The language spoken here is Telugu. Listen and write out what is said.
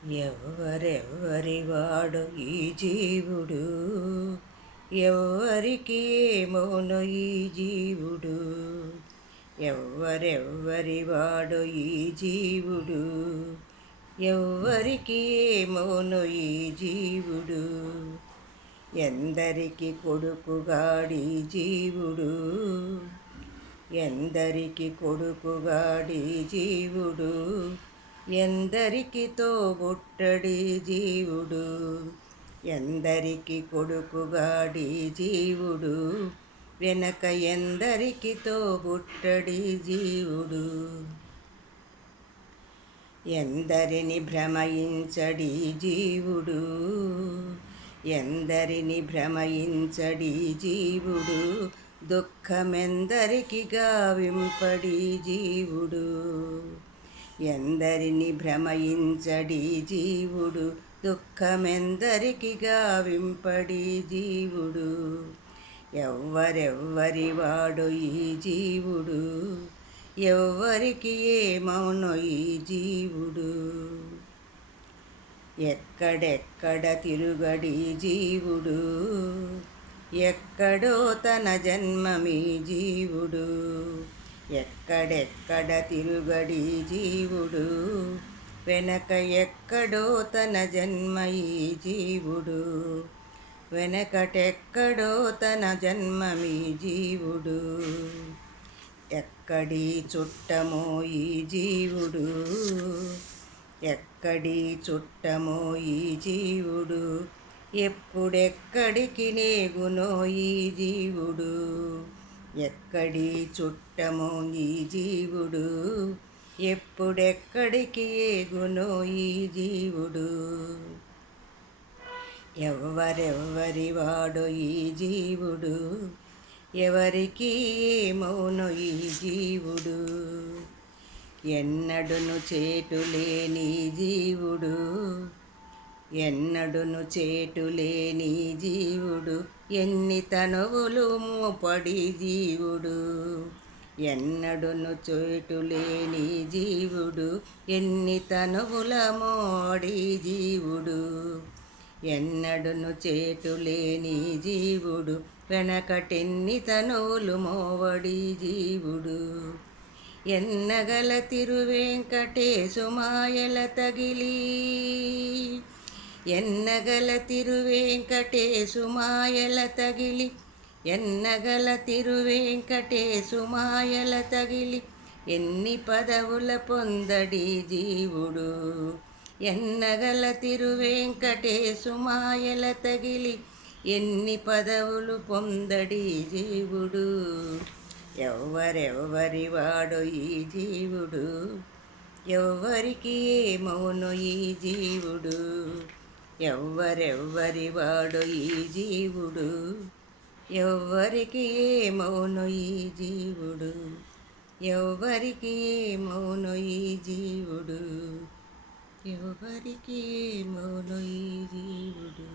ఎవరెవరి వాడు ఈ జీవుడు, ఎవరికి ఏమోను ఈ జీవుడు. ఎవరెవరి వాడు ఈ జీవుడు, ఎవరికి ఏమోను ఈ జీవుడు. ఎందరికి కొడుకుగాడి జీవుడు, ఎందరికి కొడుకుగాడి జీవుడు. ఎందరికి తోబుట్టడి జీవుడు, ఎందరికి కొడుకుగాడి జీవుడు. వెనక ఎందరికి తోబుట్టడి జీవుడు. ఎందరిని భ్రమయించడి జీవుడు, ఎందరిని భ్రమయించడి జీవుడు. దుఃఖమెందరికి గావింపడి జీవుడు, ఎందరిని భ్రమయించడి జీవుడు. దుఃఖమెందరికి గావింపడి జీవుడు. ఎవ్వరెవ్వరి వాడు ఈ జీవుడు, ఎవ్వరికి ఏమౌనో ఈ జీవుడు. ఎక్కడెక్కడ తిరుగడి జీవుడు, ఎక్కడో తన జన్మమీ జీవుడు. ఎక్కడెక్కడ తిరుగడి జీవుడు, వెనక ఎక్కడో తన జన్మ ఈ జీవుడు. వెనకటెక్కడో తన జన్మమీ జీవుడు. ఎక్కడి చుట్టమో ఈ జీవుడు, ఎక్కడి చుట్టమో ఈ జీవుడు. ఎప్పుడెక్కడికి నేగునో ఈ జీవుడు. ఎక్కడి చుట్టమో ఈ జీవుడు, ఎప్పుడెక్కడికి ఏగునో ఈ జీవుడు. ఎవరెవ్వరి వాడో ఈ జీవుడు, ఎవరికి ఏమౌనో ఈ జీవుడు. ఎన్నడును చేటులేని జీవుడు, ఎన్నడును చేటులేని జీవుడు. ఎన్ని తనువులు మోపడి జీవుడు, ఎన్నడును చేటులేని జీవుడు. ఎన్ని తనువుల మోడి జీవుడు, ఎన్నడును చేటులేని జీవుడు. వెనకటెన్ని తనువులు మోవడి జీవుడు. ఎన్నగల తిరువెంకటేశు మాయల తగిలి, ఎన్నగల తిరువెంకటేశు మాయల తగిలి. ఎన్నగల తిరువెంకటేశు మాయల తగిలి. ఎన్ని పదవుల పొందడి జీవుడు, ఎన్నగల తిరువెంకటేశు మాయల తగిలి. ఎన్ని పదవులు పొందడి జీవుడు. ఎవ్వరెవ్వరి వాడో ఈ జీవుడు, ఎవ్వరికి ఏమౌనో ఈ జీవుడు. ఎవ్వరెవ్వరి వాడో ఈ జీవుడు, ఎవ్వరికి ఏమౌనో ఈ జీవుడు. ఎవ్వరికి ఏమౌనో ఈ జీవుడు, ఎవ్వరికి ఏమౌనో ఈ జీవుడు.